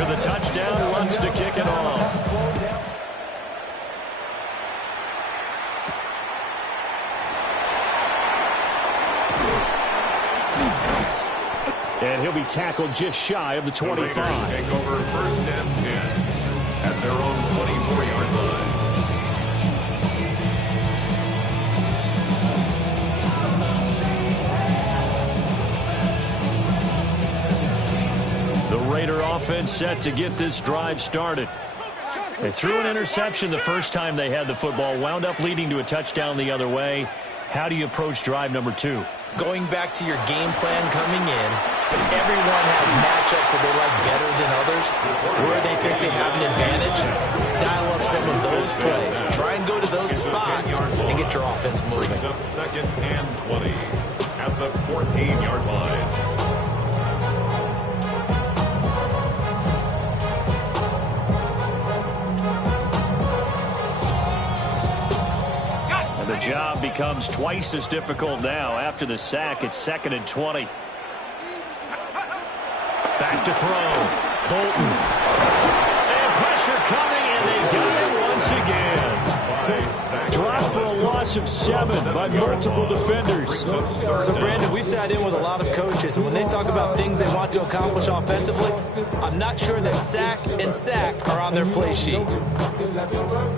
after the touchdown, runs to kick it off. And he'll be tackled just shy of the 25. The Raiders take over 1st and 10 at their own 24-yard line. The Raider offense set to get this drive started. They threw an interception the first time they had the football, wound up leading to a touchdown the other way. How do you approach drive number 2? Going back to your game plan coming in, everyone has matchups that they like better than others. Where they think they have an advantage, dial up some of those plays. Try and go to those spots and get your offense moving. Brings up 2nd and 20 at the 14-yard line. The job becomes twice as difficult now. After the sack, it's 2nd and 20. Back to throw. Bolton. And pressure coming, and they got it once again. Drop for a loss of 7 by multiple defenders. So, Brandon, we sat in with a lot of coaches, and when they talk about things they want to accomplish offensively, I'm not sure that sack and sack are on their play sheet.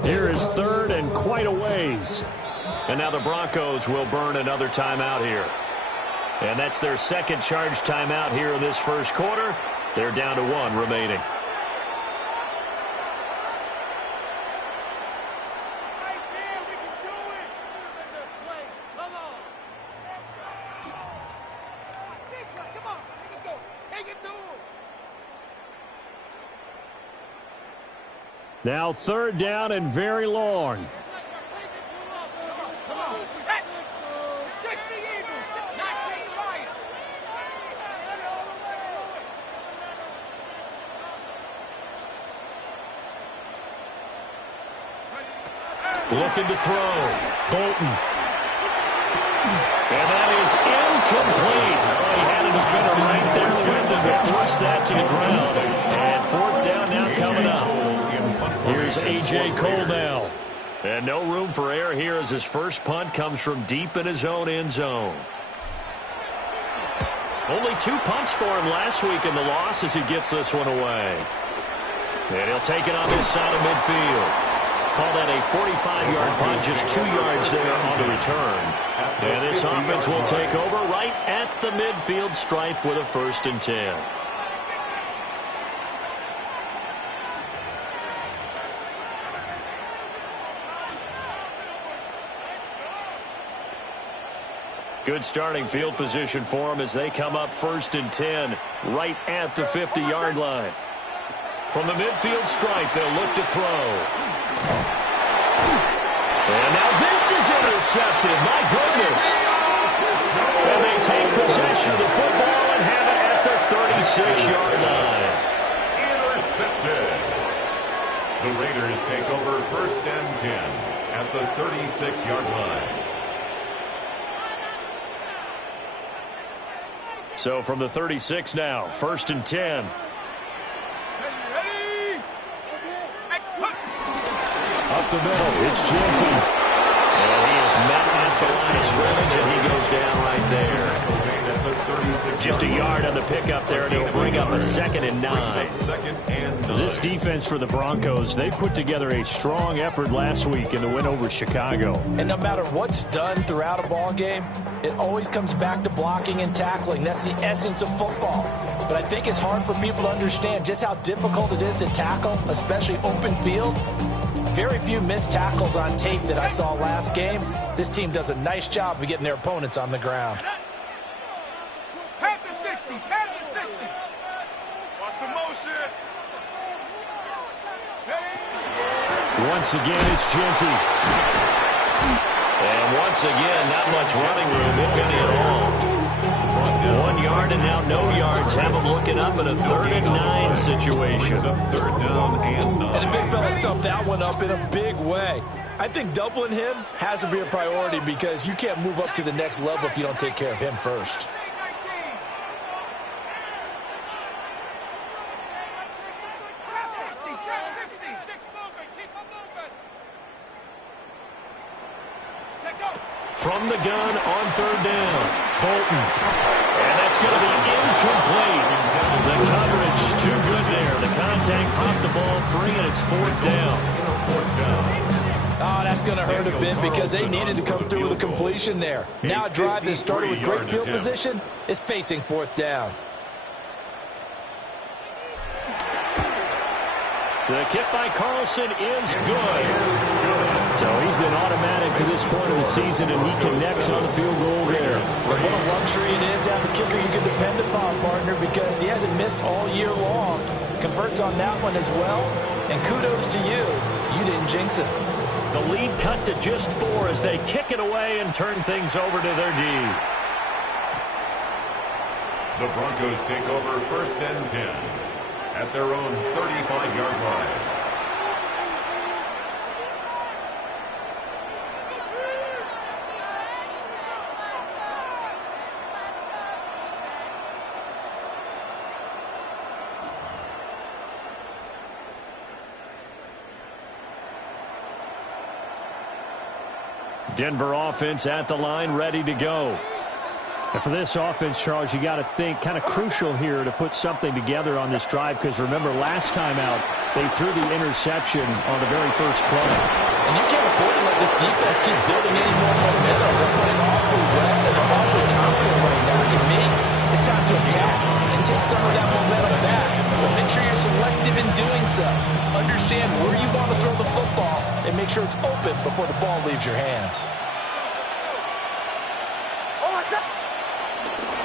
Here is 3rd and quite a ways. And now the Broncos will burn another timeout here. And that's their second charge timeout here in this first quarter. They're down to 1 remaining. Now 3rd down and very long. Looking to throw. Bolton. And that is incomplete. Oh, he had a defender right there with him to force that to the ground. And 4th down now coming up. Here's A.J. Cole now. And no room for error here as his first punt comes from deep in his own end zone. Only 2 punts for him last week in the loss as he gets this one away. And he'll take it on this side of midfield. Call that a 45-yard punt, just 2 yards there on the return. And this offense will take over right at the midfield stripe with a 1st and 10. Good starting field position for them as they come up 1st and 10 right at the 50-yard line. From the midfield stripe, they'll look to throw. And now this is intercepted. My goodness. And they take possession of the football and have it at their 36-yard line. Intercepted. The Raiders take over 1st and 10 at the 36-yard line. So from the 36 now, 1st and 10. Up the middle, it's Jensen. And he is met at the line of scrimmage, and he goes down right there. Just a yard on the pickup there, and he'll bring up a 2nd and 9. This defense for the Broncos, they put together a strong effort last week in the win over Chicago. And no matter what's done throughout a ball game, it always comes back to blocking and tackling. That's the essence of football. But I think it's hard for people to understand just how difficult it is to tackle, especially open field. Very few missed tackles on tape that I saw last game. This team does a nice job of getting their opponents on the ground. Pat the 60, pat the 60. Watch the motion. Once again, it's Jensen. And once again, not much running room, if any at all. 1 yard and now no yards. Have them looking up in a 3rd and 9 situation. 3rd down and 9. And the big fella stuffed that one up in a big way. I think doubling him has to be a priority because you can't move up to the next level if you don't take care of him first. From the gun on third down, Bolton. And that's going to be incomplete. The coverage too good there. The contact popped the ball free, and it's fourth down. Oh, that's going to hurt a bit because they needed to come through with a completion there. Now a drive that started with great field position is facing fourth down. The kick by Carlson is good. So he's been automatic to this point of the season, and he connects on the field goal there. What a luxury it is to have a kicker you can depend upon, partner, because he hasn't missed all year long. Converts on that one as well, and kudos to you. You didn't jinx it. The lead cut to just 4 as they kick it away and turn things over to their D. The Broncos take over first and 10 at their own 35-yard line. Denver offense at the line, ready to go. And for this offense, Charles, you got to think kind of crucial here to put something together on this drive, because remember last time out they threw the interception on the very first play. And you can't afford to let this defense keep building any more momentum. They're playing awfully well and they're awfully confident right now. To me, it's time to attack and take some of that momentum back. But make sure you're selective in doing so. Understand where you want to throw the football and make sure it's open before the ball leaves your hands.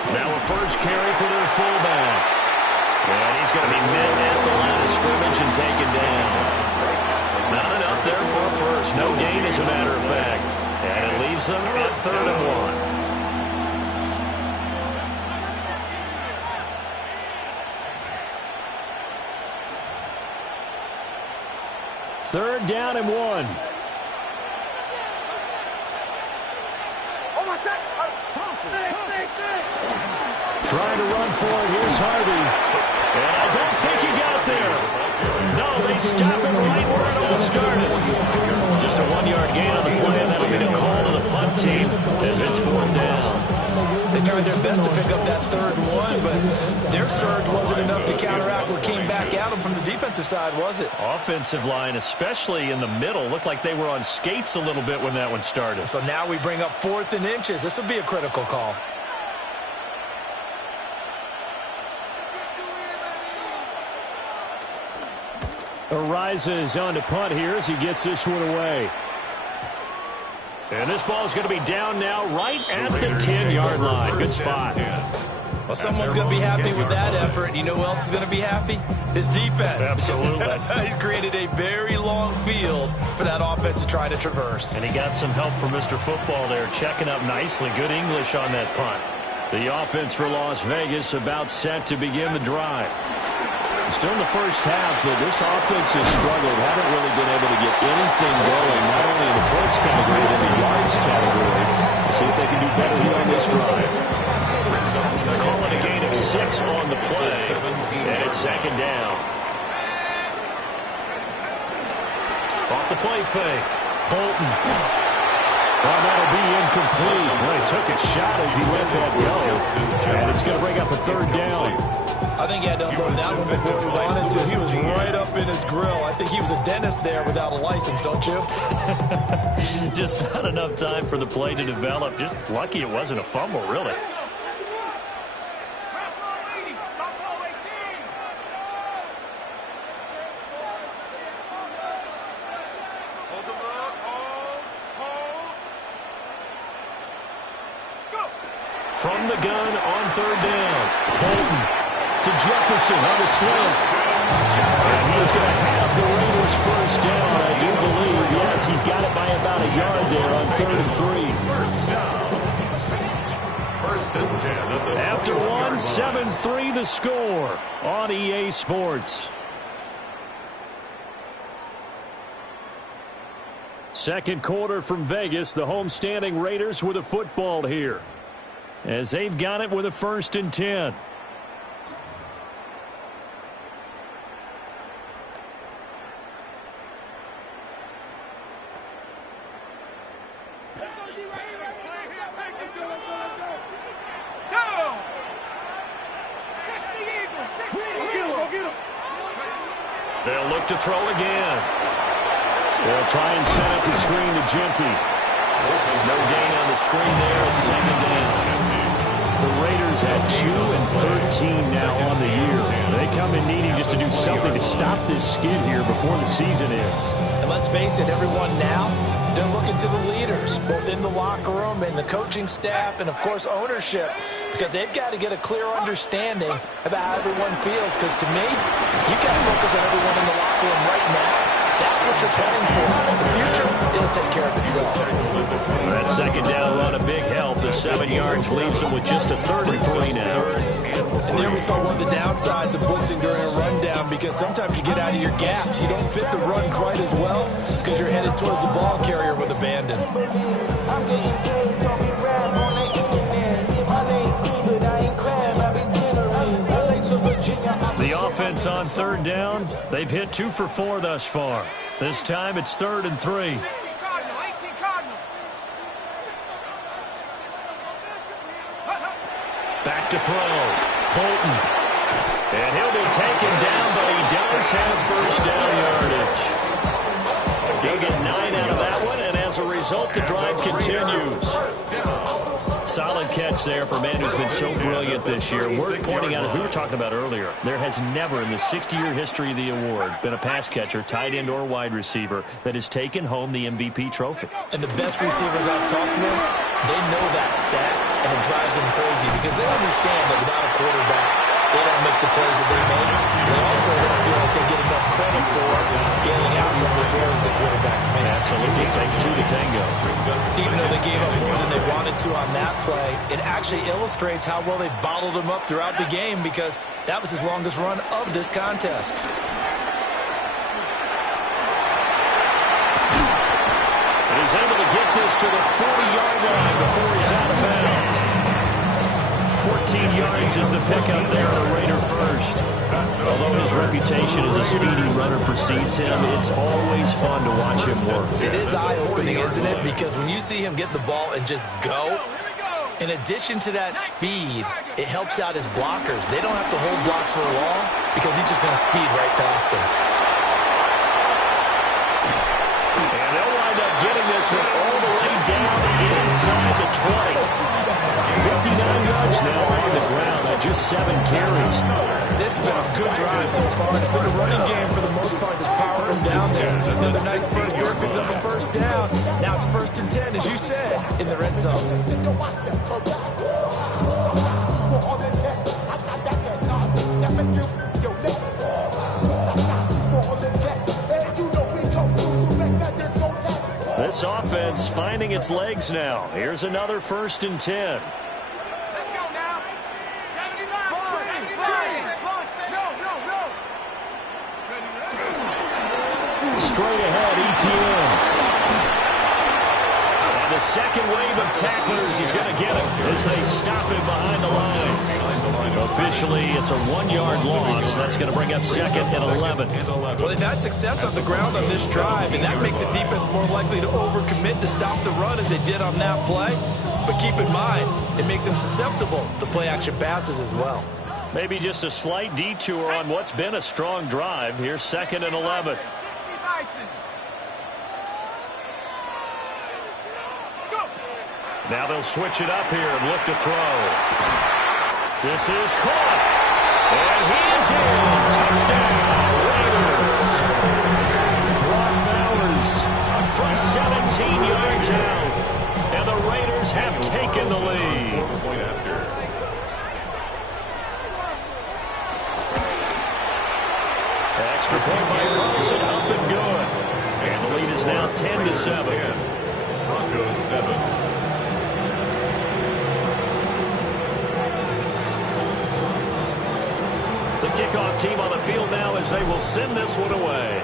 Now a first carry for their fullback. And he's going to be met at the line of scrimmage and taken down. Not enough there for a first. No gain, as a matter of fact. And it leaves them at 3rd and 1. Third down and 1. Trying to run for it. Here's Harvey. And I don't think he got there. No, they stop him right where it all started. Just a 1-yard gain on the play, and that'll be the call to the punt team as it's 4th down. They tried their best to pick up that 3rd and 1, but their surge wasn't enough to counteract what came back at them from the defensive side, was it? Offensive line, especially in the middle, looked like they were on skates a little bit when that one started. So now we bring up 4th and inches. This will be a critical call. Arises on to punt here as he gets this one away. And this ball is going to be down now right at the 10-yard line. Good spot. Well, someone's going to be happy with that effort. You know who else is going to be happy? His defense. Absolutely. He's created a very long field for that offense to try to traverse. And he got some help from Mr. Football there, checking up nicely. Good English on that punt. The offense for Las Vegas about set to begin the drive. Still in the first half, but this offense has struggled. Haven't really been able to get anything going, not only in the points category, but in the yards category. We'll see if they can do better here on this drive. Calling a gain of 6 on the play, and it's 2nd down. Off the play fake, Bolton. Well, that'll be incomplete. Well, he took a shot as he let that go, and it's going to bring up a 3rd down. I think he had to unload that one before he wanted to. He was right up in his grill. I think he was a dentist there without a license, don't you? Just not enough time for the play to develop. Just lucky it wasn't a fumble, really. From the gun on 3rd down, Bolton to Jefferson on the slant. And he is going to have the Raiders first down, I do believe. Yes, he's got it by about a yard there on 3rd and 3. First and 10. After 1, 7-3 the score on EA Sports. Second quarter from Vegas. The homestanding Raiders with a football here, as they've got it with a 1st and 10. They'll look to throw again. They'll try and set up the screen to Genty. No gain on the screen there. It's second down. The Raiders had 2 and 13 now on the year. They come in needing just to do something to stop this skid here before the season ends. And let's face it, everyone now, they're looking to the leaders, both in the locker room and the coaching staff and, of course, ownership, because they've got to get a clear understanding about how everyone feels. Because to me, you've got to focus on everyone in the locker room right now. That's what you're playing for. The future, it'll take care of itself. That second down run, a big help. The 7 yards leaves them with just a 3rd and 3 now. And there we saw one of the downsides of blitzing during a rundown, because sometimes you get out of your gaps. You don't fit the run quite as well because you're headed towards the ball carrier with abandon. The offense on 3rd down, they've hit 2 for 4 thus far. This time it's 3rd and 3. Back to throw. Bolton. And he'll be taken down, but he does have first down yardage. He'll get 9 out of that one, and as a result, the drive continues. Solid catch there for a man who's been so brilliant this year. Worth pointing out, as we were talking about earlier, there has never in the 60-year history of the award been a pass catcher, tight end, or wide receiver that has taken home the MVP trophy. And the best receivers I've talked with, they know that stat, and it drives them crazy because they understand that without a quarterback, they don't make the plays that they make. They also don't feel like they get enough credit for bailing out some of the throws the quarterbacks make. Absolutely. It takes 2 to tango. Even though they gave up more than they wanted to on that play, it actually illustrates how well they bottled him up throughout the game, because that was his longest run of this contest. And he's able to get this to the 40-yard line before he's out of bounds. 14 yards is the pickup there on a Raider first. Although his reputation as a speedy runner precedes him, it's always fun to watch him work. It is eye-opening, isn't it? Because when you see him get the ball and just go, in addition to that speed, it helps out his blockers. They don't have to hold blocks for long because he's just going to speed right past them. And they'll wind up getting this one all the way down inside the 20. 59 yards now on the ground at just 7 carries. This has been a good drive so far. It's been a running game for the most part that's powered them down there. Another nice first there, picking up a first down. Now it's 1st and 10, as you said, in the red zone. This offense finding its legs now. Here's another 1st and 10. Straight ahead, ETN. And the second wave of tacklers is going to get him as they stop him behind the line. Officially, it's a 1-yard loss. That's going to bring up 2nd and 11. Well, they've had success on the ground on this drive, and that makes a defense more likely to overcommit to stop the run as they did on that play. But keep in mind, it makes them susceptible to play-action passes as well. Maybe just a slight detour on what's been a strong drive. Here's 2nd and 11. Now they'll switch it up here and look to throw. This is caught. And he is in. Touchdown, Raiders. Brock Bowers from 17 yards out. And the Raiders have taken the lead. Extra point by Carlson, up and good. And the lead is now 10-7. Broncos 7. The kickoff team on the field now as they will send this one away.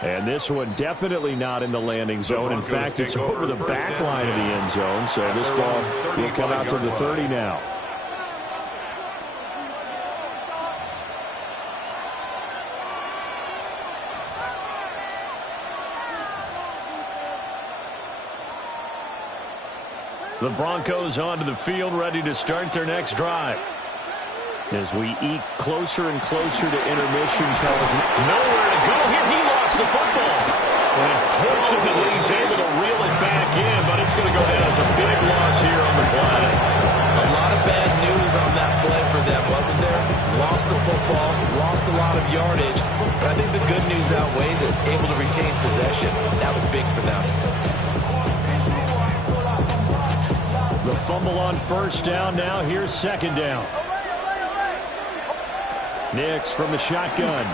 And this one definitely not in the landing zone. In fact, it's over the back line of the end zone. So this ball will come out to the 30 now. The Broncos onto the field, ready to start their next drive. As we eke closer and closer to intermission, Charles. Nowhere to go here. He lost the football. And unfortunately, he's able to reel it back in, but it's going to go down as a big loss here on the play. A lot of bad news on that play for them, wasn't there? Lost the football, lost a lot of yardage, but I think the good news outweighs it. Able to retain possession. That was big for them. The fumble on first down now. Here's second down. Nix from the shotgun.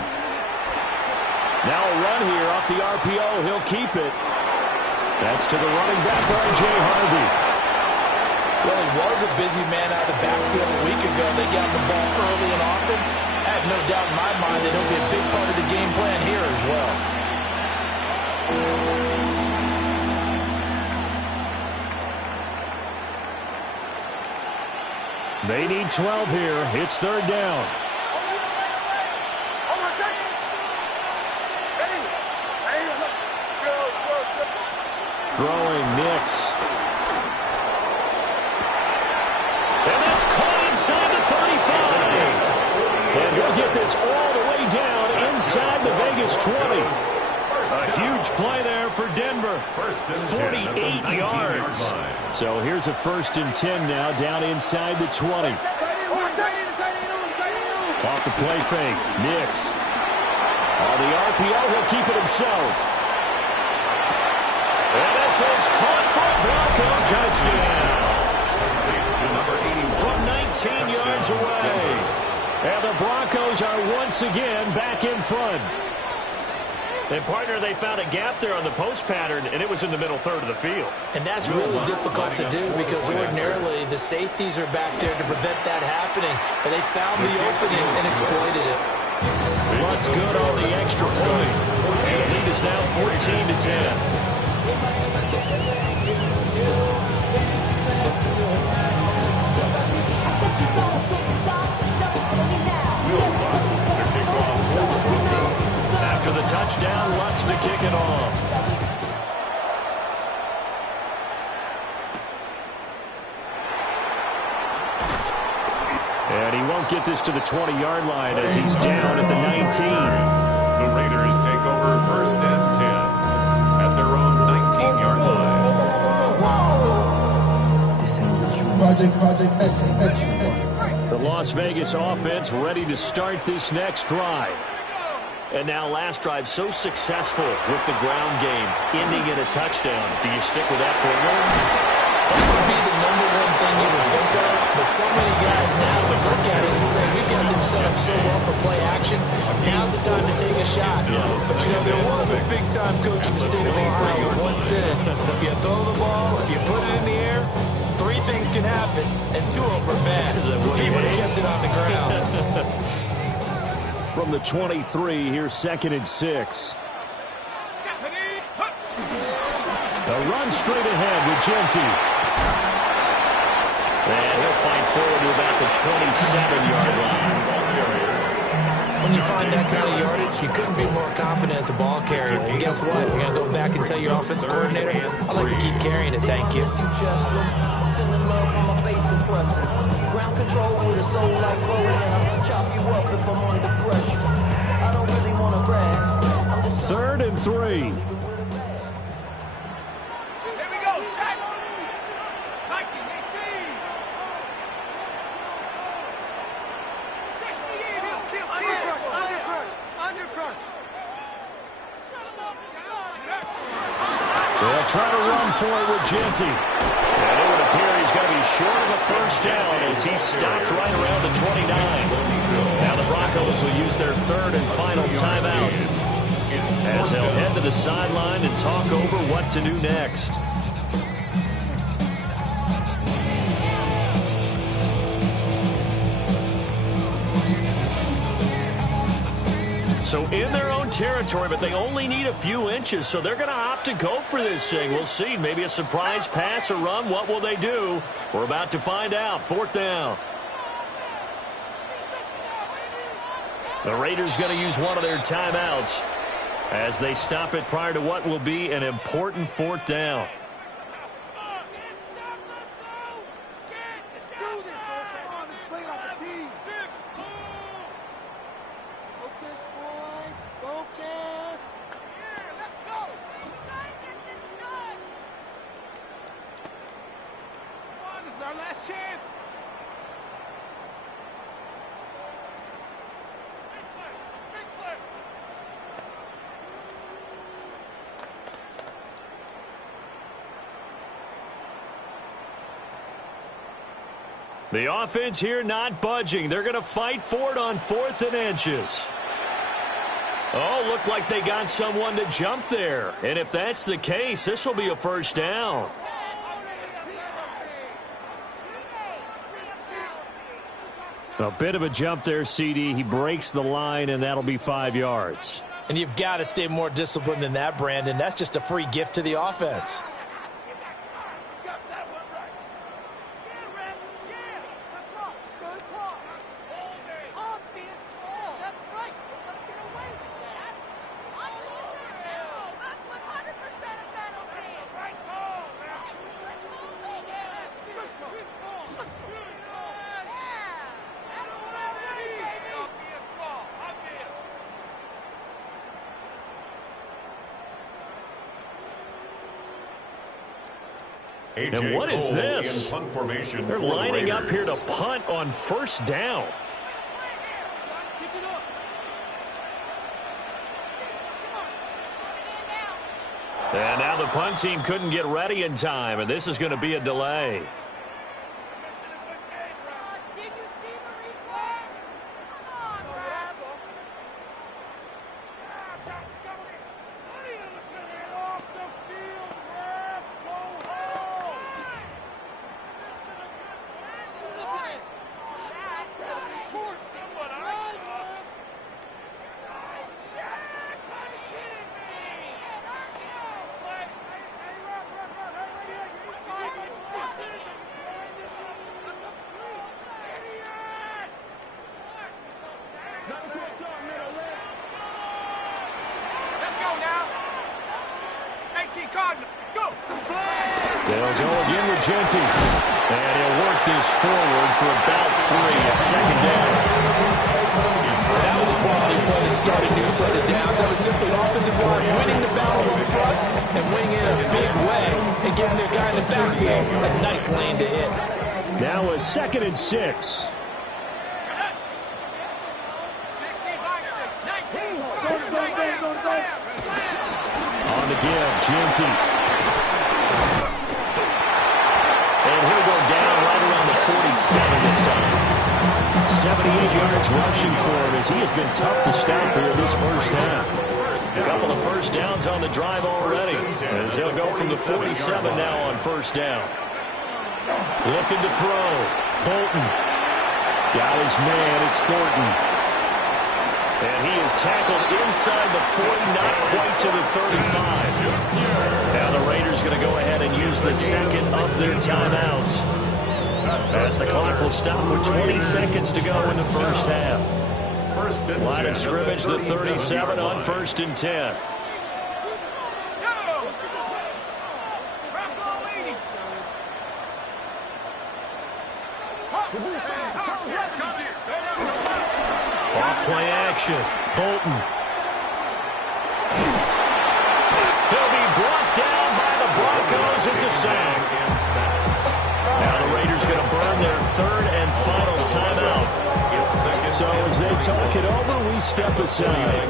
Now a run here off the RPO. He'll keep it. That's to the running back, R.J. Harvey. Well, he was a busy man out of the backfield a week ago. They got the ball early and often. I have no doubt in my mind that he'll be a big part of the game plan here as well. They need 12 here. It's third down. Throwing Nix. And that's caught inside the 35. And he'll get this all the way down inside the Vegas 20. A huge play there for Denver. 48 yards. So here's a 1st and 10 now, down inside the 20. Off the play fake. Nix. On the RPO, he'll keep it himself. And this is caught for a Bronco touchdown. From 19 yards away. And the Broncos are once again back in front. And, partner, they found a gap there on the post pattern, and it was in the middle third of the field. And that's really difficult to do because ordinarily the safeties are back there to prevent that happening. But they found the opening and exploited it. What's good on the extra point. And the lead is now 14-10. After the touchdown, Lutz to kick it off. And he won't get this to the 20-yard line as he's down at the 19. The Raiders take over 1st and 10 at their own 19-yard line. The Las Vegas offense ready to start this next drive. And now last drive so successful with the ground game, ending in a touchdown. Do you stick with that formula? That would be the number one thing you would think of, but so many guys now would look at it and say, we've got them set up so well for play action. Now's the time to take a shot. But, you know, there was a big-time coach in the state of Ohio who once said, if you throw the ball, if you put it in the air, 3 things can happen, and 2 of them are bad. He would have kept it on the ground. From the 23, here's 2nd and 6. A run straight ahead with Genty. And he'll find forward to about the 27-yard line. When you find that kind of yardage, you couldn't be more confident as a ball carrier. And guess what? You're going to go back and tell your offensive coordinator, I'd like to keep carrying it, thank you. Ground control with a soul like rolling, and I'll chop you up if I'm under pressure. I don't really want to brag. 3rd and 3. Here we go, set. 19-18. 60 under crunch. They'll try to run for it with Genty. And it would appear he's going to be short of a 1st down as he stopped right around the 29. Now the Broncos will use their 3rd and final timeout as they'll head to the sideline and talk over what to do next. So in their own territory, but they only need a few inches, so they're going to opt to go for this thing. We'll see. Maybe a surprise pass or run. What will they do? We're about to find out. 4th down. The Raiders going to use one of their timeouts as they stop it prior to what will be an important 4th down. The offense here not budging. They're going to fight for it on 4th and inches. Oh, looked like they got someone to jump there. And if that's the case, this will be a first down. A bit of a jump there, CD. He breaks the line, and that'll be 5 yards. And you've got to stay more disciplined than that, Brandon. That's just a free gift to the offense. And what is this? They're lining up here to punt on 1st down. And now the punt team couldn't get ready in time, and this is going to be a delay. They'll go again with Genty. And he'll work this forward for about 3 at 2nd down. That was a quality play to start a new set of downs. That was simply an offensive line winning the battle in front and winning in a big way and giving their guy in the backfield a nice lane to hit. Now a 2nd and 6. On the give, Genty. And he'll go down right around the 47 this time. 78 yards rushing for him as he has been tough to stop here this first half. A couple of first downs on the drive already as they'll go from the 47 now on 1st down. Looking to throw. Bolton. Got his man. It's Thornton. And he is tackled inside the 40, not quite to the 35. Now the Raiders going to go ahead and use the 2nd of their timeouts. As the clock will stop with 20 seconds to go in the first half. Line of scrimmage, the 37 on 1st and 10. Off play action. Bolton. He'll be brought down by the Broncos. It's a sack. Now the Raiders going to burn their 3rd and final timeout. So as they talk it over, we step aside.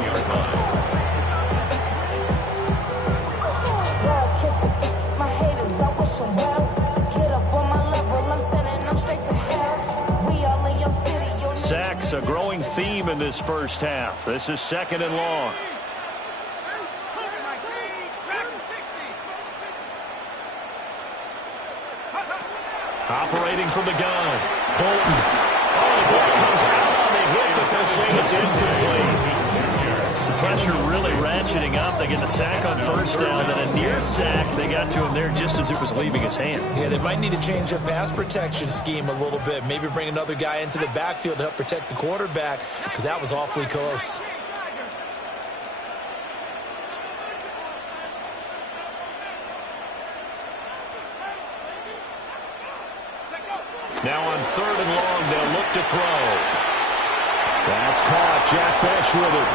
Sacks, a growing theme in this first half. This is 2nd and long. Operating from the gun. Bolton. Oh, the ball comes out on the hit, but they'll say it's incomplete. Pressure really ratcheting up. They get the sack on 1st down, then a near sack. They got to him there just as it was leaving his hand. Yeah, they might need to change their pass protection scheme a little bit. Maybe bring another guy into the backfield to help protect the quarterback, because that was awfully close. Now on 3rd and long, they'll look to throw. That's caught. Jack Besh with it.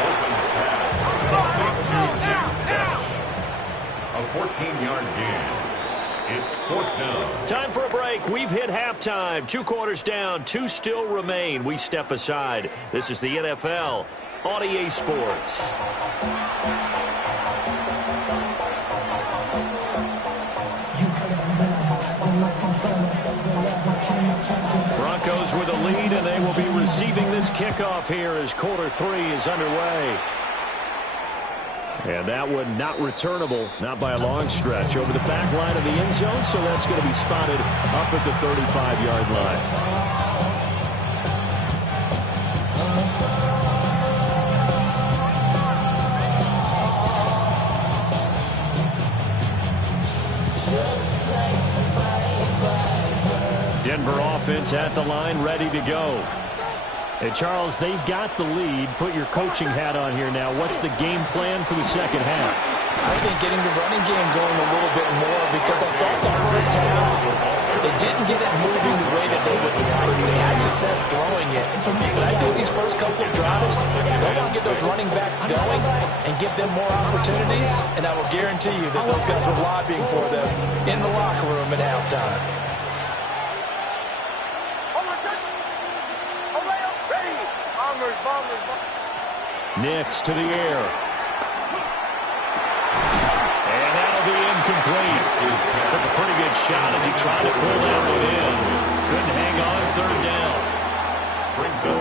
A 14-yard gain. It's 4th down. Time for a break. We've hit halftime. 2 quarters down. 2 still remain. We step aside. This is the NFL on EA Sports. they will be receiving this kickoff here as quarter 3 is underway. And that one not returnable, not by a long stretch, over the back line of the end zone, so that's going to be spotted up at the 35-yard line. Denver offense at the line, ready to go. Hey, Charles, they've got the lead. Put your coaching hat on here now. What's the game plan for the second half? I think getting the running game going a little bit more, because I thought the first half they didn't get it moving the way that they would like. They had success throwing it. But I think these first couple of drives, they want to get those running backs going and give them more opportunities, and I will guarantee you that those guys were lobbying for them in the locker room at halftime. Nix to the air. And that'll be incomplete. Took a pretty good shot as he tried to pull that one in. Couldn't hang on, third down.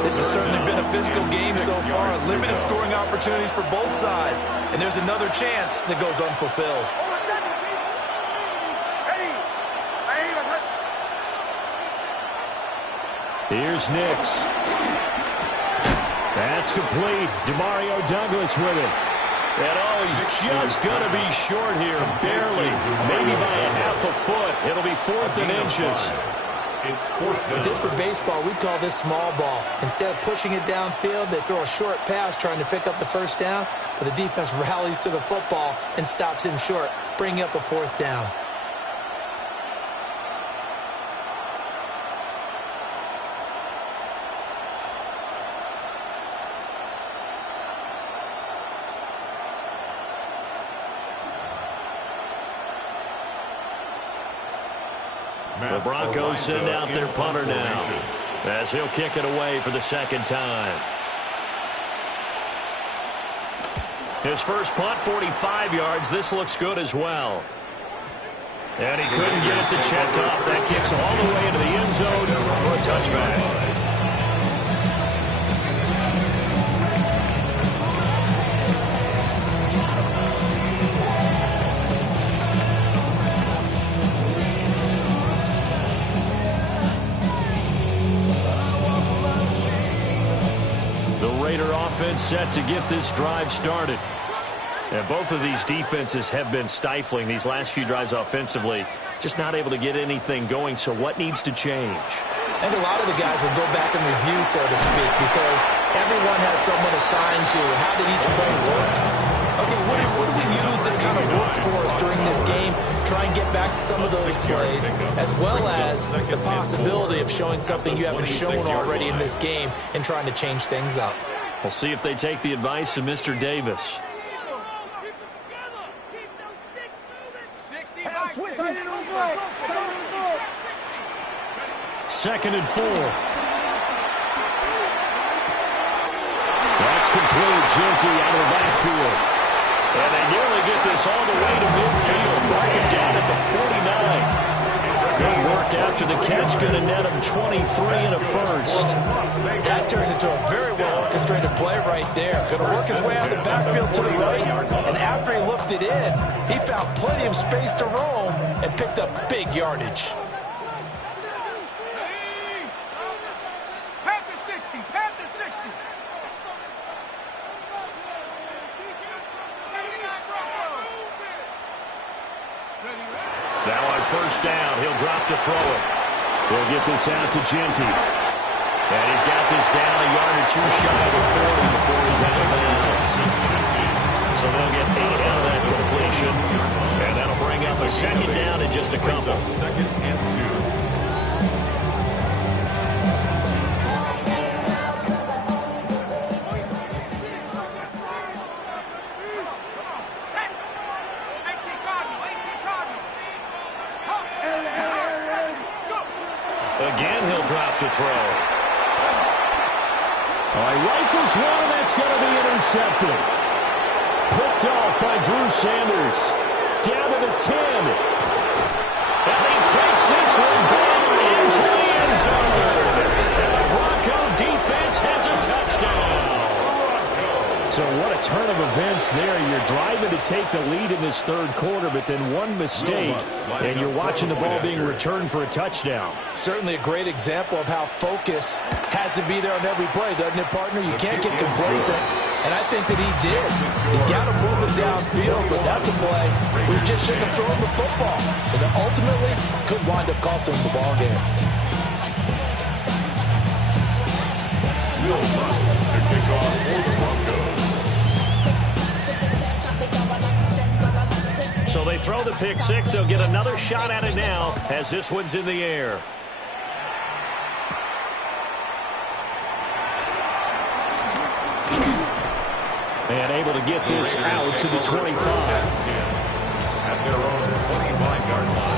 This has certainly been a physical game so far. Limited scoring opportunities for both sides. And there's another chance that goes unfulfilled. Here's Nix. That's complete. Demario Douglas with it. And oh, he's just going to be short here, barely, maybe by a half a foot. It'll be 4th and inches. If this were baseball, we'd call this small ball. Instead of pushing it downfield, they throw a short pass trying to pick up the first down, but the defense rallies to the football and stops him short, bringing up a 4th down. The Broncos send out their punter now as he'll kick it away for the second time. His first punt, 45 yards. This looks good as well. And he couldn't get it to check up. That kicks all the way into the end zone for a touchback. Offense set to get this drive started. And both of these defenses have been stifling these last few drives offensively. Just not able to get anything going. So what needs to change? I think a lot of the guys will go back and review, so to speak, because everyone has someone assigned to how did each play work. Okay, what do we use that kind of worked for us during this game? Try and get back to some of those plays, as well as the possibility of showing something you haven't shown already in this game and trying to change things up. We'll see if they take the advice of Mr. Davis. Second and 4. That's complete. Genty out of the backfield. And they nearly get this all the way to midfield. Mark him down at the 49. Good work after the catch. Going to net him 23 and a first. That turned into a very well-orchestrated play right there. Going to work his way out of the backfield to the right. And after he looked it in, he found plenty of space to roam and picked up big yardage. Panther 60, Panther 60. Now on first down, he'll drop to throw it. He'll get this out to Genty. And he's got this down a yard or two shy of the 40 before he's out of bounds. So they'll get 8 out of that completion. And that'll bring up a second down in just a couple. Second and 2. Again, he'll drop to throw. He rifles one, that's going to be intercepted. Picked off by Drew Sanders. Down to the 10. And he takes this one down into the end zone. And the Broncos So what a turn of events there. You're driving to take the lead in this third quarter, but then one mistake, and you're watching the ball being returned for a touchdown. Certainly a great example of how focus has to be there on every play, doesn't it, partner? You can't get complacent, and I think that he did. He's got to move it downfield, but that's a play where you just shouldn't have thrown the football. And then ultimately, could wind up costing him the ball game. Will Lutz to kick off for the Broncos. So they throw the pick six. They'll get another shot at it now as this one's in the air. And able to get this out to the 25. At their own 25-yard line.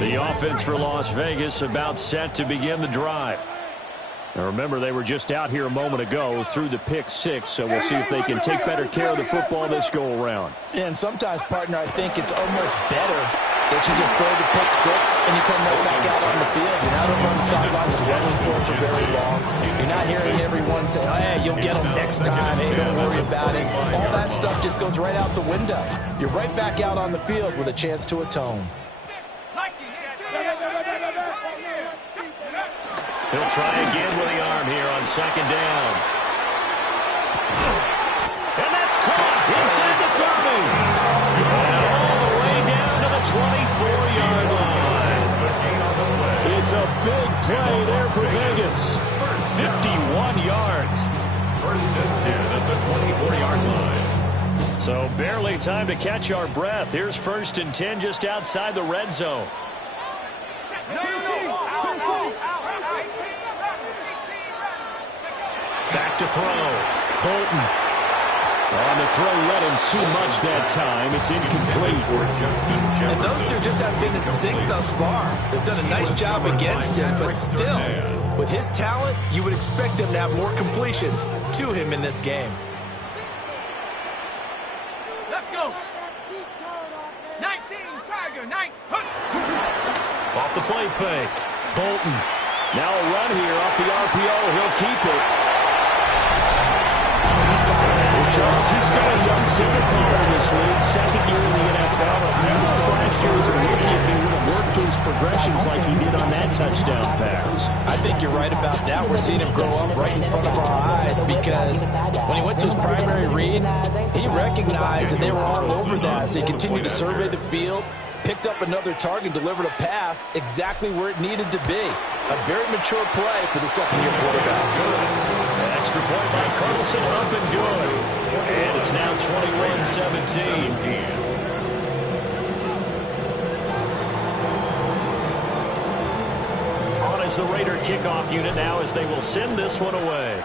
The offense for Las Vegas about set to begin the drive. Now remember, they were just out here a moment ago through the pick six, so we'll see if they can take better care of the football this go-around. And sometimes, partner, I think it's almost better that you just throw the pick six and you come right back out on the field. You're not over on the sidelines dwelling for it for very long. You're not hearing everyone say, oh, hey, you'll get them next time. Hey, don't worry about it. All that stuff just goes right out the window. You're right back out on the field with a chance to atone. He'll try again with the arm here on second down. And that's caught inside the 30. And all the way down to the 24-yard line. It's a big play there for Vegas. 51 yards. First and 10 at the 24-yard line. So barely time to catch our breath. Here's first and 10 just outside the red zone. Back to throw. Bolton. On the throw, led him too much that time. It's incomplete. And those two just haven't been in sync thus far. They've done a nice job against him, but still, with his talent, you would expect them to have more completions to him in this game. Let's go. 19, Tiger, 9. Off the play fake. Bolton. Now a run here off the RPO. He'll keep it. Charles, he's still a young signal caller in this league, second year in the NFL. I don't know if last year was a rookie if he would have worked through his progressions like he did on that touchdown pass. I think you're right about that. We're seeing him grow up right in front of our eyes because when he went to his primary read, he recognized that they were all over that. So he continued to survey the field, picked up another target, delivered a pass exactly where it needed to be. A very mature play for the second-year quarterback. Extra point by Carlson, up and good. And it's now 21-17. On as the Raider kickoff unit now as they will send this one away.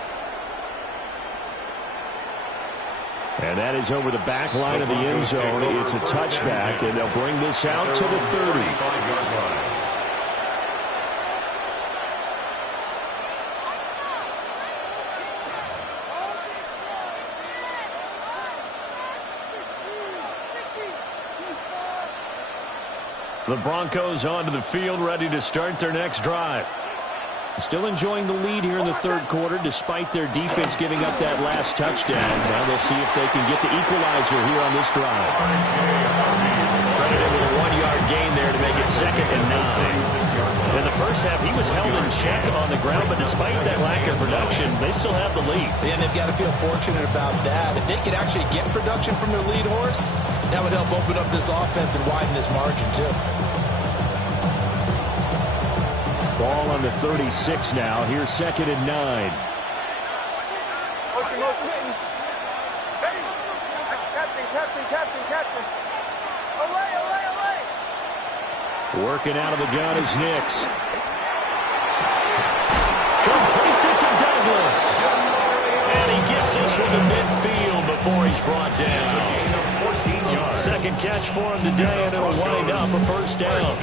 And that is over the back line of the end zone. It's a touchback, and they'll bring this out to the 30. The Broncos onto the field, ready to start their next drive. Still enjoying the lead here in the third quarter, despite their defense giving up that last touchdown. Now they'll see if they can get the equalizer here on this drive. Credited with a 1-yard gain there to make it 2nd and 9. In the first half, he was held in check on the ground, but despite that lack of production, they still have the lead. And they've got to feel fortunate about that. If they could actually get production from their lead horse, that would help open up this offense and widen this margin, too. Ball on the 36 now. Here's 2nd and 9. Motion. Hey, captain. Away. Working out of the gun is Nix. Completes it to Douglas. And he gets this one to midfield before he's brought down. Second catch for him today, and it'll wind up a first down.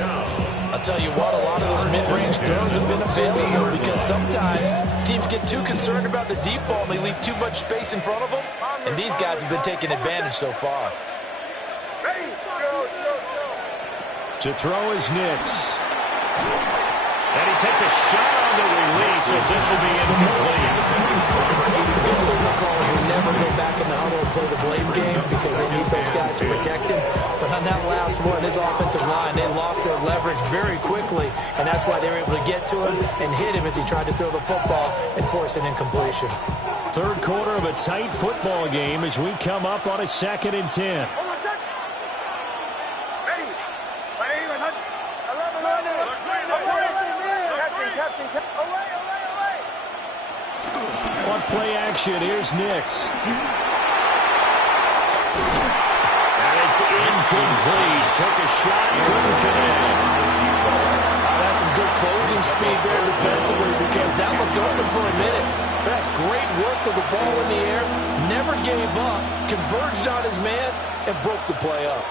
I'll tell you what, a lot of those mid-range throws have been available because sometimes teams get too concerned about the deep ball and they leave too much space in front of them, and these guys have been taking advantage so far. To throw is Nix. And he takes a shot on the release as this will be incomplete. The good signal callers will never go back in the huddle and play the blame game because they need those guys to protect him. But on that last one, his offensive line, they lost their leverage very quickly, and that's why they were able to get to him and hit him as he tried to throw the football and force an incompletion. Third quarter of a tight football game as we come up on a 2nd and 10. On play action, here's Nix. And it's incomplete. Took a shot, couldn't connect. That's some good closing speed there defensively because that looked open for a minute. That's great work with the ball in the air. Never gave up, converged on his man, and broke the play up.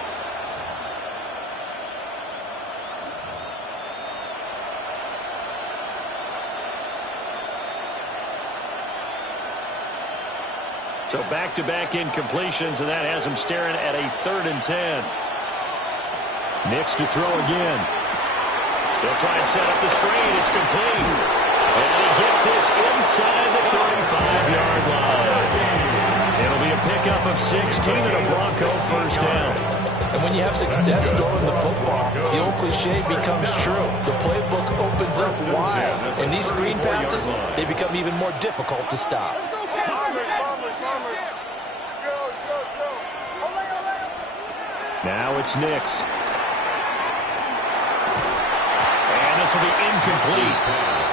So back-to-back incompletions, and that has him staring at a 3rd and 10. Nix to throw again. They'll try and set up the screen. It's complete. And he gets this inside the 35-yard line. It'll be a pickup of 16 and a Bronco first down. And when you have success throwing the football, the old cliche becomes true. The playbook opens up wide, and these screen passes, they become even more difficult to stop. Now it's Nix. And this will be incomplete.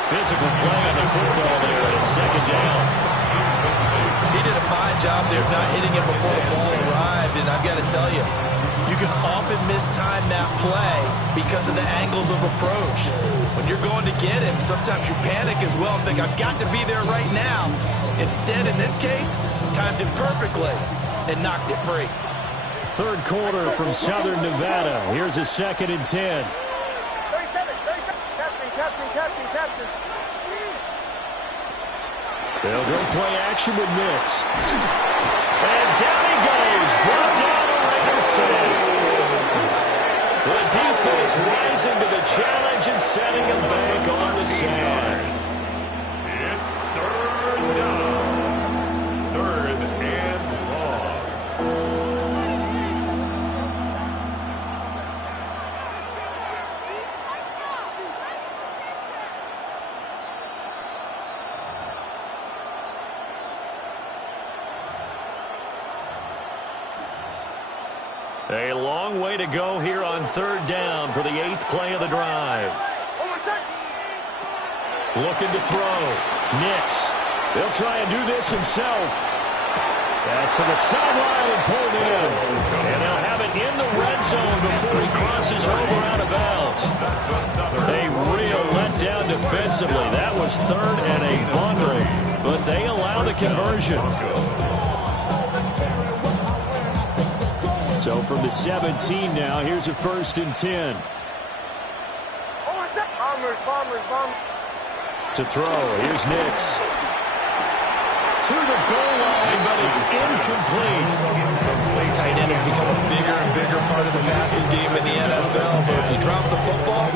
Physical play on the football there, and it's 2nd down. He did a fine job there of not hitting it before the ball arrived, and I've got to tell you, you can often mistime that play because of the angles of approach. When you're going to get him, sometimes you panic as well and think, I've got to be there right now. Instead, in this case, timed it perfectly and knocked it free. Third quarter from Southern Nevada. Here's a 2nd and 10. They'll go play action with Nix. And down he goes. Brought down a Raider save. The defense rising to the challenge and setting a bank on the side. It's 3rd down. 3rd and long. A long way to go here on 3rd down for the 8th play of the drive. Looking to throw. Nix. He'll try and do this himself. Pass to the sideline and pulled in. And they'll have it in the red zone before he crosses over out of bounds. A real letdown defensively. That was 3rd and 800, but they allow the conversion. So from the 17 now, here's a 1st and 10. Bombers. To throw, here's Nix. To the goal line, but it's incomplete. Tight end has become a bigger and bigger part of the passing game in the NFL, but if you drop the football,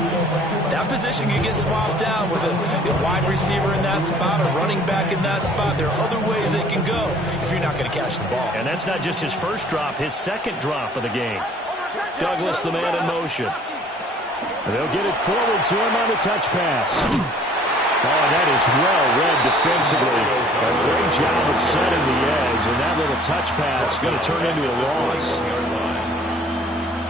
that position can get swapped out with a wide receiver in that spot, a running back in that spot. There are other ways they can go if you're not going to catch the ball. And that's not just his first drop, his 2nd drop of the game. Douglas, the man in motion. And they'll get it forward to him on the touch pass. Oh, that is well read defensively. A great job of setting the edge, and that little touch pass is going to turn into a loss.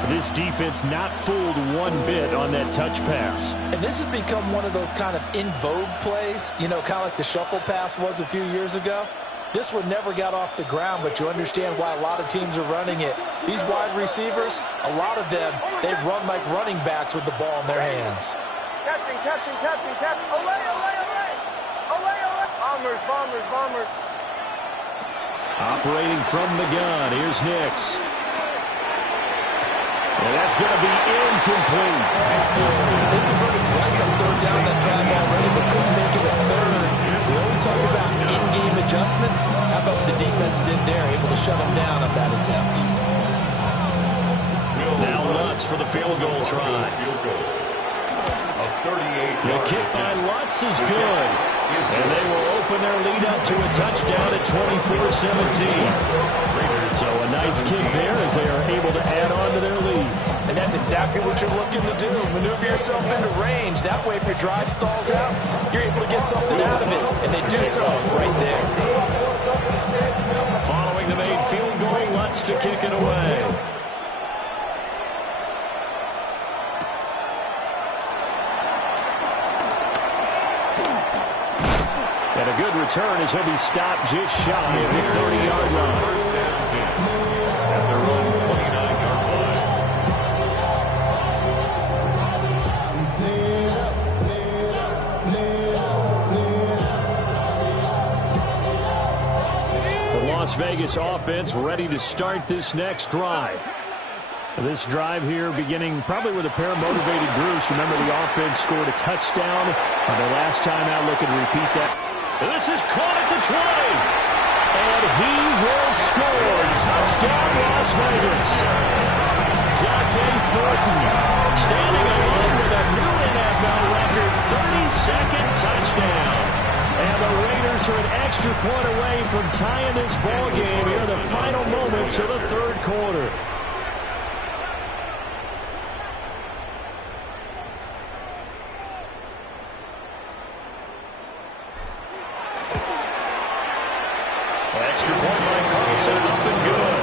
This defense not fooled one bit on that touch pass. And this has become one of those kind of in vogue plays, you know, kind of like the shuffle pass was a few years ago. This one never got off the ground, but you understand why a lot of teams are running it. These wide receivers, a lot of them, they've run like running backs with the ball in their hands. Captain. Olay. Bombers. Operating from the gun, here's Nix. And that's going to be incomplete. They converted twice on third down that drive already, but couldn't make it a third. We always talk about in-game adjustments. How about what the defense did there, able to shut them down on that attempt? Now Lutz for the field goal try. The kick by Lutz is good. And they will open their lead up to a touchdown at 24-17. So a nice kick there as they are able to add on to their lead. And that's exactly what you're looking to do. Maneuver yourself into range. That way, if your drive stalls out, you're able to get something out of it. And they do so right there. Following the made field goal, Lutz to kick it away. And a good return as he'll be stopped just shy of the 30-yard line. First and 10 at their own 29-yard The Las Vegas offense ready to start this next drive. This drive here beginning probably with a pair of motivated groups. Remember, the offense scored a touchdown on their last time out. Looking to repeat that. This is caught at the 20. And he will score. Touchdown, Las Vegas. Dante Thornton standing alone with a new NFL record 32nd touchdown. And the Raiders are an extra point away from tying this ball game here in the final moments of the third quarter. Extra point by Carlson, up and good.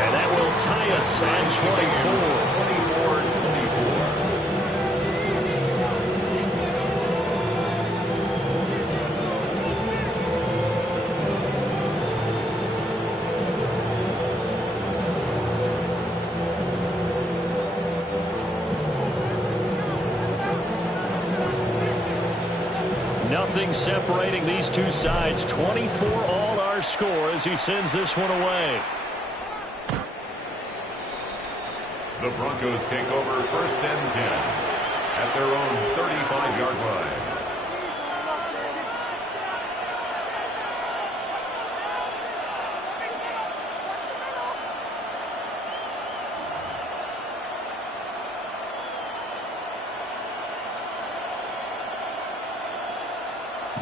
And that will tie us at 24. Nothing separating these two sides. 24 all our score as he sends this one away. The Broncos take over first and 10 at their own 35-yard line.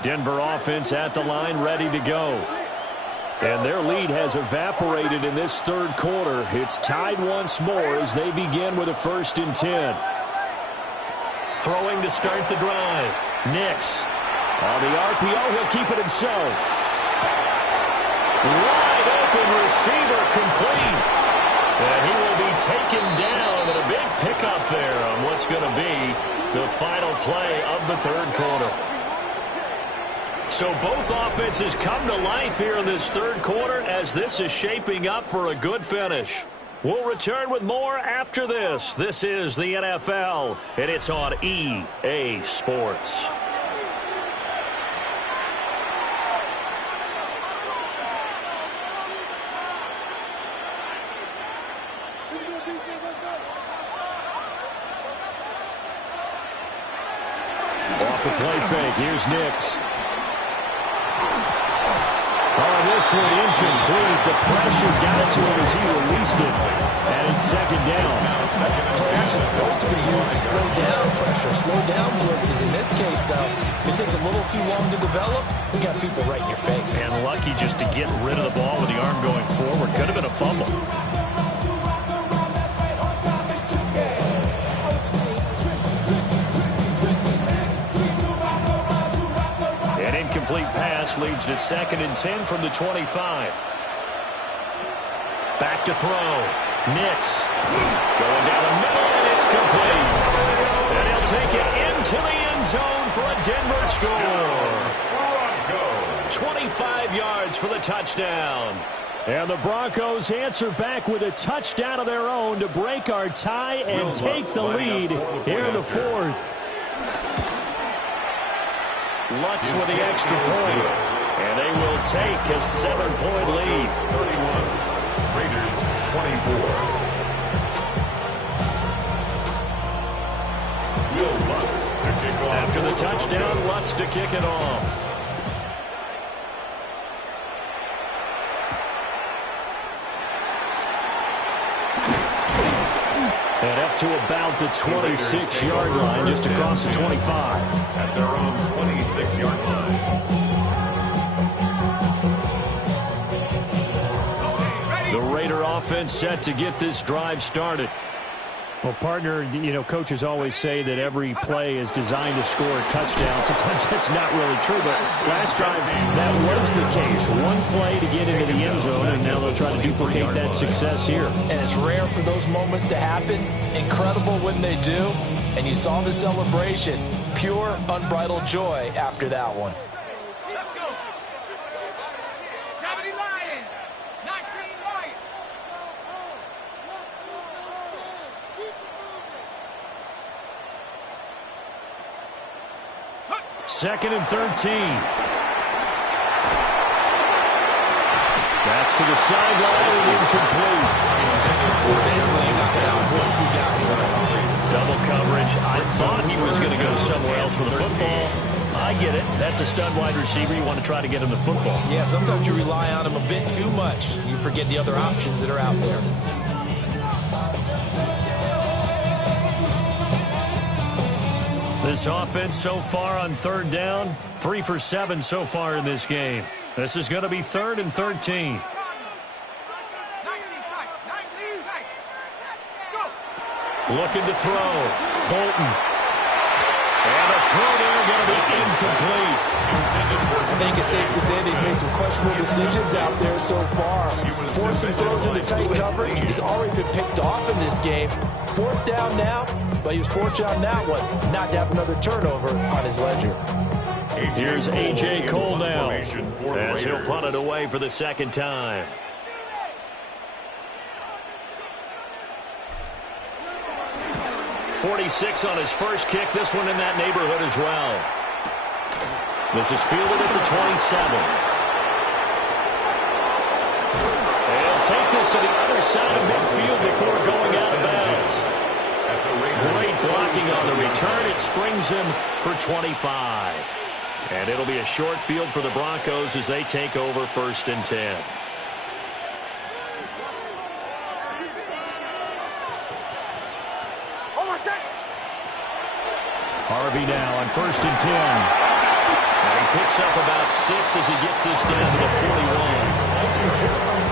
Denver offense at the line, ready to go. And their lead has evaporated in this third quarter. It's tied once more as they begin with a 1st and 10. Throwing to start the drive. Nix. On the RPO, he'll keep it himself. Wide open receiver, complete. And he will be taken down, and a big pickup there on what's going to be the final play of the third quarter. So both offenses come to life here in this third quarter as this is shaping up for a good finish. We'll return with more after this. This is the NFL, and it's on EA Sports. Off the play fake, here's Nix. Oh, this one incomplete. The pressure got to him as he released it. And it's second down. Play action is supposed to be used to slow down pressure, slow down blitzes. In this case, though, if it takes a little too long to develop, you got people right in your face. And lucky just to get rid of the ball with the arm going forward. Could have been a fumble. Incomplete pass leads to 2nd and 10 from the 25. Back to throw. Nix. Going down the middle, and it's complete. And he'll take it into the end zone for a Denver score. 25 yards for the touchdown. And the Broncos answer back with a touchdown of their own to break our tie and take the lead here in the fourth. Lutz with the extra point. And they will take a 7-point lead. 31. Raiders 24. After the touchdown, Lutz to kick it off. And up to about the 26-yard line, just across the 25. At their own 26-yard line. The Raider offense set to get this drive started. Well, partner, you know, coaches always say that every play is designed to score a touchdown. Sometimes that's not really true, but last drive, that was the case. One play to get into the end zone, and now they'll try to duplicate that success here. And it's rare for those moments to happen. Incredible when they do. And you saw the celebration. Pure, unbridled joy after that one. Let's go. 70 Lions, 19 Lions. Second and 13. That's to the sideline and incomplete. Basically, you're not going to outwork two guys. Double coverage. I thought he was going to go somewhere else with the football. I get it. That's a stud wide receiver. You want to try to get him the football. Yeah, sometimes you rely on him a bit too much. You forget the other options that are out there. This offense so far on third down, 3 for 7 so far in this game. This is going to be 3rd and 13. 19 tight, 19 tight. Go. Looking to throw. Bolton. And a throw there going to be incomplete. I think it's safe to say that he's made some questionable decisions out there so far. Forced some throws into tight coverage. He's already been picked off in this game. 4th down now, but he was fortunate on that one not to have another turnover on his ledger. Here's A.J. Cole now as he'll punt it away for the second time. .46 on his first kick. This one in that neighborhood as well. This is fielded at the 27. They'll take this to the other side of midfield before going out of bounds. Great blocking on the return. It springs him for 25. And it'll be a short field for the Broncos as they take over 1st and 10. Harvey now on 1st and 10. And he picks up about 6 as he gets this down to the 41.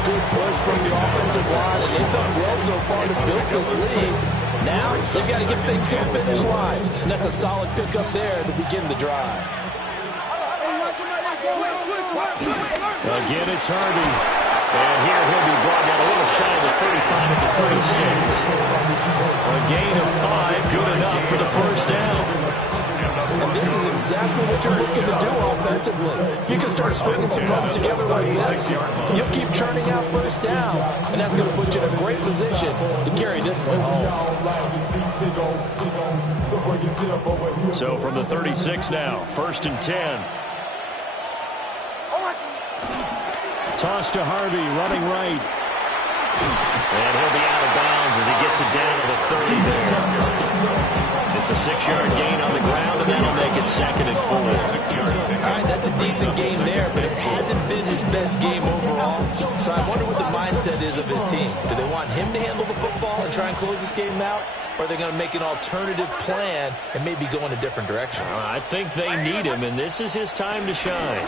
Good push from the offensive line, and they've done well so far to build this lead. Now, they've got to get things to the finish line. And that's a solid pickup there to begin the drive. Again, it's Harvey. And here he'll be brought down a little shy of the 35 at the 36. A gain of 5, good enough for the first down. And this is exactly what you're looking to do offensively. You can start stringing some runs together like this. You'll keep churning out first downs, and that's going to put you in a great position to carry this one home. So from the 36 now, 1st and 10. Toss to Harvey, running right. And he'll be out of bounds as he gets it down to the 30 there. It's a 6-yard gain on the ground, and that'll make it 2nd and 4. All right, that's a decent game there, but it hasn't been his best game overall. So I wonder what the mindset is of his team. Do they want him to handle the football and try and close this game out? Or are they going to make an alternative plan and maybe go in a different direction? I think they need him, and this is his time to shine.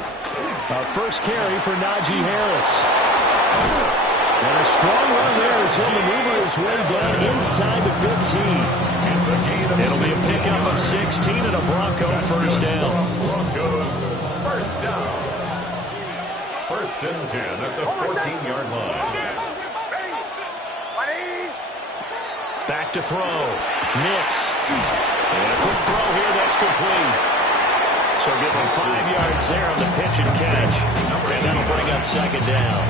First carry for Najee Harris. And a strong run there as he'll maneuver his way down inside the 15. It'll be a pickup of 16 and a Bronco first down. Broncos first down. 1st and 10 at the 14-yard line. Back to throw. Nix. And a quick throw here. That's complete. So give him 5 yards there on the pitch and catch. And that'll bring up 2nd down.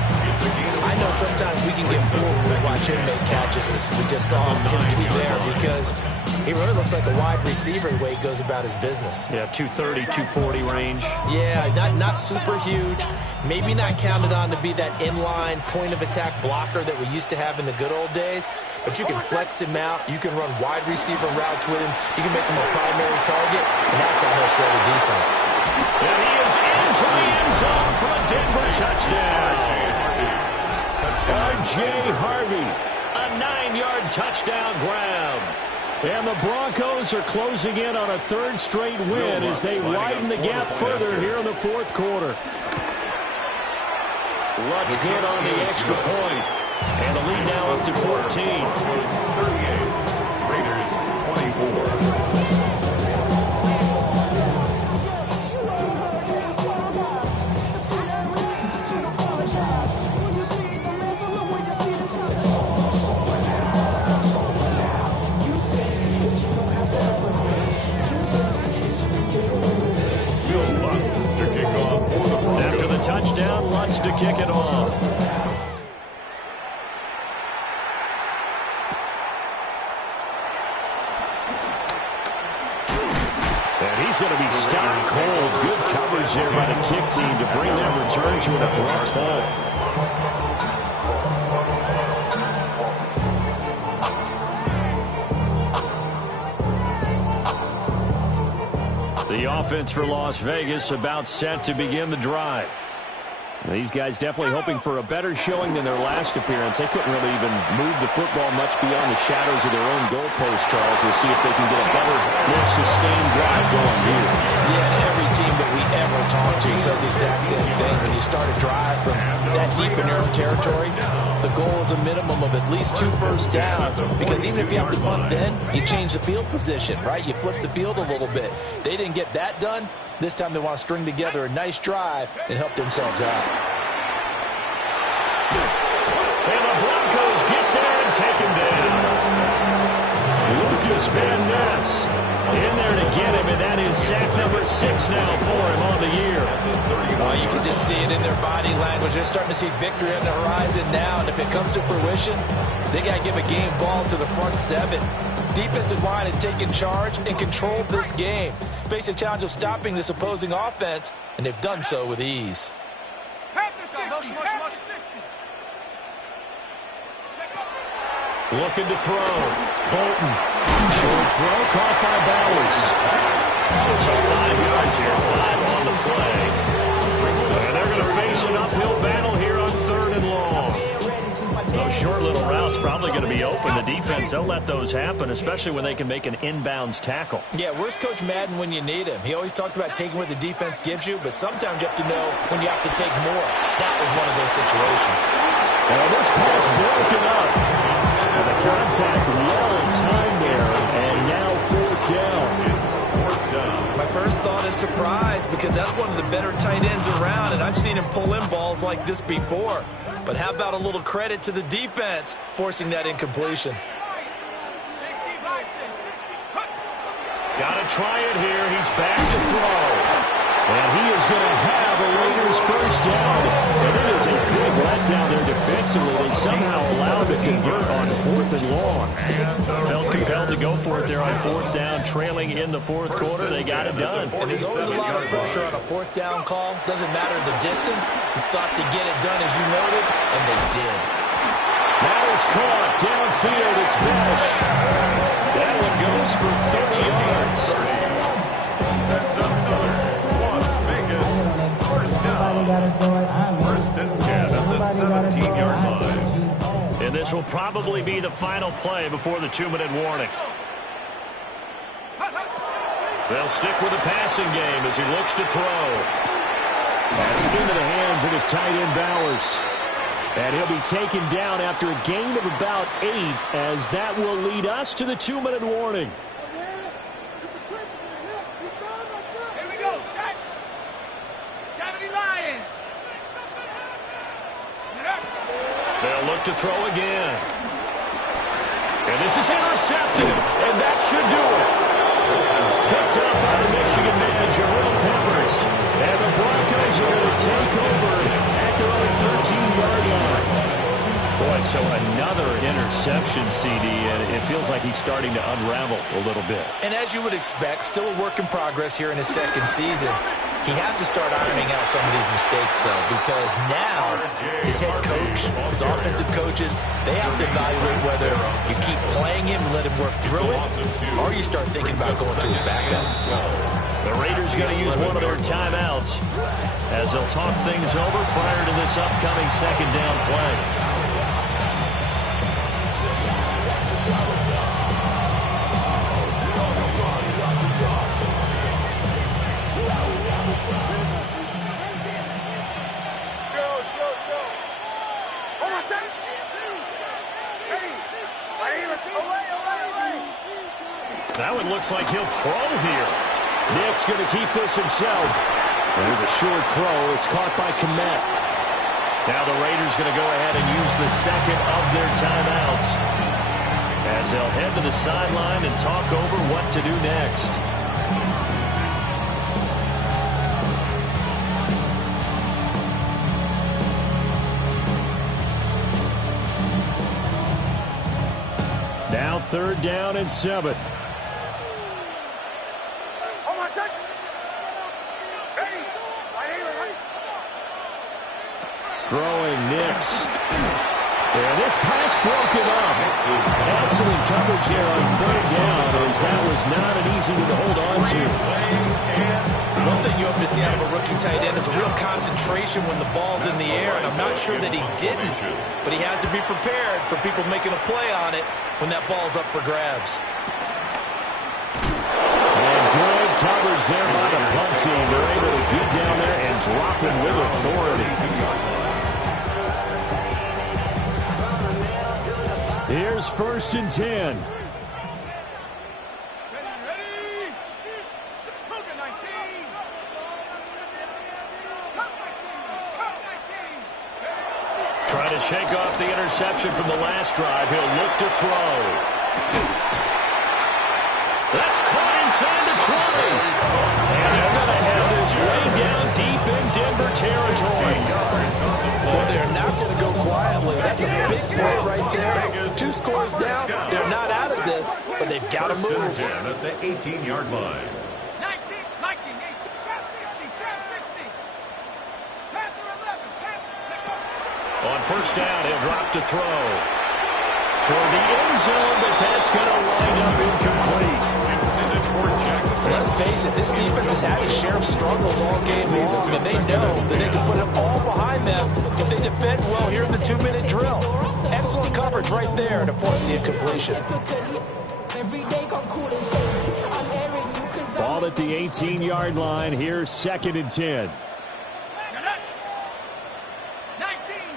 I know sometimes we can get fooled when we watch him make catches, as we just saw him do there, because he really looks like a wide receiver the way he goes about his business. Yeah, 230, 240 range. Yeah, not super huge. Maybe not counted on to be that inline point-of-attack blocker that we used to have in the good old days, but you can flex him out. You can run wide receiver routes with him. You can make him a primary target, and that's how he'll shred a defense. And he is into the end zone for a Denver touchdown. R.J. Harvey, a 9-yard touchdown grab. And the Broncos are closing in on a third straight win as they widen the gap further here in the fourth quarter. Lutz good on the extra point. And the lead now up to 14. 38. Raiders 24. After the touchdown, Lutz to kick it off. And he's going to be stopped cold. Good coverage there by the kick team to bring that return to an abrupt halt. The offense for Las Vegas about set to begin the drive. These guys definitely hoping for a better showing than their last appearance. They couldn't really even move the football much beyond the shadows of their own goalpost, Charles. We'll see if they can get a better, more sustained drive going here. Yeah, and every team that we ever talk to says the exact same thing. When you start a drive from that deep in your own territory, the goal is a minimum of at least 2 first downs, because even if you have to punt then, you change the field position, right? You flip the field a little bit. They didn't get that done. This time they want to string together a nice drive and help themselves out. And the Broncos get there and take him down. Lucas Van Ness in there to get him, and that is sack number 6 now for him on the year. You can just see it in their body language. They're starting to see victory on the horizon now, and if it comes to fruition, they got to give a game ball to the front 7. Defensive line has taken charge and controlled this game. Face a challenge of stopping this opposing offense, and they've done so with ease. Head to 60. Head to 60. Looking to throw. Bolton. Short throw caught by Bowers. So 5 yards here, 5 on the play. And they're going to face an uphill battle here on 3rd and long. Those short little routes probably going to be open. The defense, they'll let those happen, especially when they can make an inbounds tackle. Yeah, where's Coach Madden when you need him? He always talked about taking what the defense gives you, but sometimes you have to know when you have to take more. That was one of those situations. Well, this pass broken up. And the contact well timed there, and now 4th down. It's 4th down. My first thought is surprise, because that's one of the better tight ends around, and I've seen him pull in balls like this before. But how about a little credit to the defense forcing that incompletion? 60 by 6. Got to try it here. He's back to throw. And he is going to have a Raiders first down. And it is a big letdown there defensively. They somehow allowed to convert on 4th and long. Felt compelled to go for it there on 4th down, trailing in the 4th quarter. They got it done. And there's always a lot of pressure on a 4th down call. Doesn't matter the distance. You stop to get it done, as you noted, and they did. That is caught downfield. It's Besh. That one goes for 30 yards. That's another Las Vegas first down. 1st and 10 at the 17-yard line. And this will probably be the final play before the 2-minute warning. They'll stick with the passing game as he looks to throw. That's into the hands of his tight end Bowers. And he'll be taken down after a gain of about 8, as that will lead us to the 2-minute warning. Here we go. Set. 70 Lion. They'll look to throw again. And this is intercepted, and that should do it. Picked up by the Michigan man, Jabril Peppers. And the Broncos are going to take over at their own 13-yard line. Boy, so another interception, CD, and it feels like he's starting to unravel a little bit. And as you would expect, still a work in progress here in his second season. He has to start ironing out some of these mistakes, though, because now his head coach, his offensive coaches, they have to evaluate whether you keep playing him and let him work through it, or you start thinking about going to his backup. The Raiders going to use one of their timeouts as they'll talk things over prior to this upcoming second down play. That one looks like he'll throw here. Nick's going to keep this himself. There's a short throw. It's caught by Komet. Now the Raiders going to go ahead and use the second of their timeouts as they'll head to the sideline and talk over what to do next. Now 3rd down and 7. Throwing Nix. And this pass broken up. Excellent coverage here on 3rd down, as that was not an easy one to hold on to. One thing you hope to see out of a rookie tight end is a real concentration when the ball's in the air, and I'm not sure that he didn't, but he has to be prepared for people making a play on it when that ball's up for grabs. And good coverage there by the punt team. They're able to get down there and drop him with authority. Here's 1st and 10. Trying to shake off the interception from the last drive. He'll look to throw. That's caught inside the 20. And they're going to have this way down deep in Denver territory. Well, they're not going to go quietly. That's a big play right there. 2 scores down. They're not out of this, but they've got to move. At the 18-yard line. 19, 19, 18, trap 60, trap 60. Panther 11, Panther. On 1st down, he'll drop to throw. Toward the end zone, but that's going to wind up incomplete. Let's face it, this defense has had its share of struggles all game long, and they know that they can put it all behind them if they defend well here in the 2-minute drill. Excellent coverage right there to force the incompletion. Ball at the 18-yard line. Here's 2nd and 10. 19,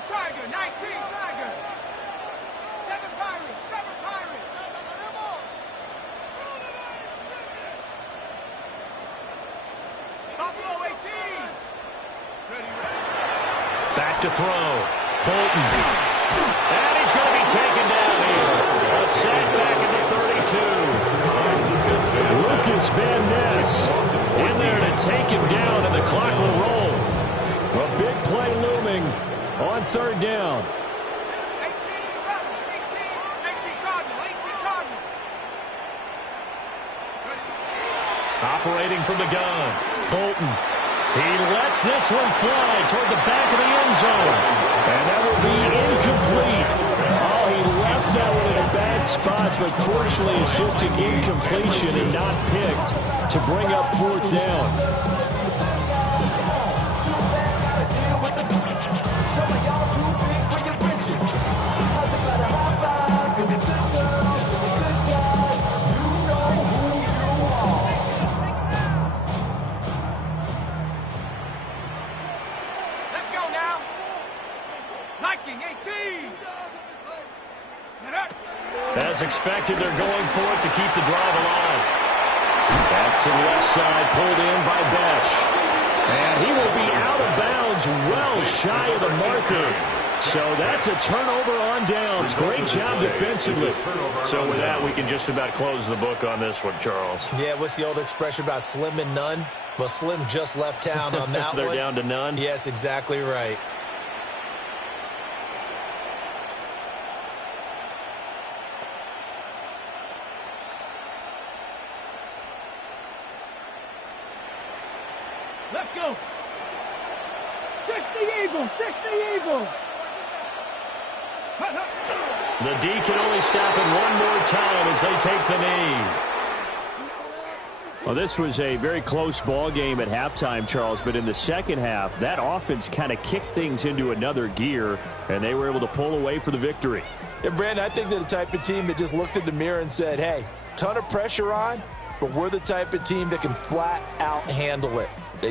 Tiger, 19, Tiger. 7 Pirates, 7 Pirates. Buffalo 18. Back to throw. Bolton. And he's going to be taken down here. A sack back at the 32. Lucas Van Ness in there to take him down, and the clock will roll. A big play looming on 3rd down. 18 Cardinal, 18 Cardinal. Operating from the gun. Bolton. He lets this one fly toward the back of the end zone. And that will be incomplete. Oh, he left that one in a bad spot, but fortunately it's just an incompletion and not picked to bring up 4th down. As expected, they're going for it to keep the drive alive. That's to the left side, pulled in by Besh. And he will be out of bounds well shy of the marker. So that's a turnover on downs. Great job defensively. So with that, we can just about close the book on this one, Charles. Yeah, what's the old expression about slim and none? Well, Slim just left town on that They're one. down to none? Yes, exactly right. Eagles, 60 Eagles. The D can only stop it one more time as they take the knee. Well, this was a very close ball game at halftime, Charles, but in the second half, that offense kind of kicked things into another gear, and they were able to pull away for the victory. Yeah, Brandon, I think they're the type of team that just looked in the mirror and said, hey, ton of pressure on, but we're the type of team that can flat out handle it. They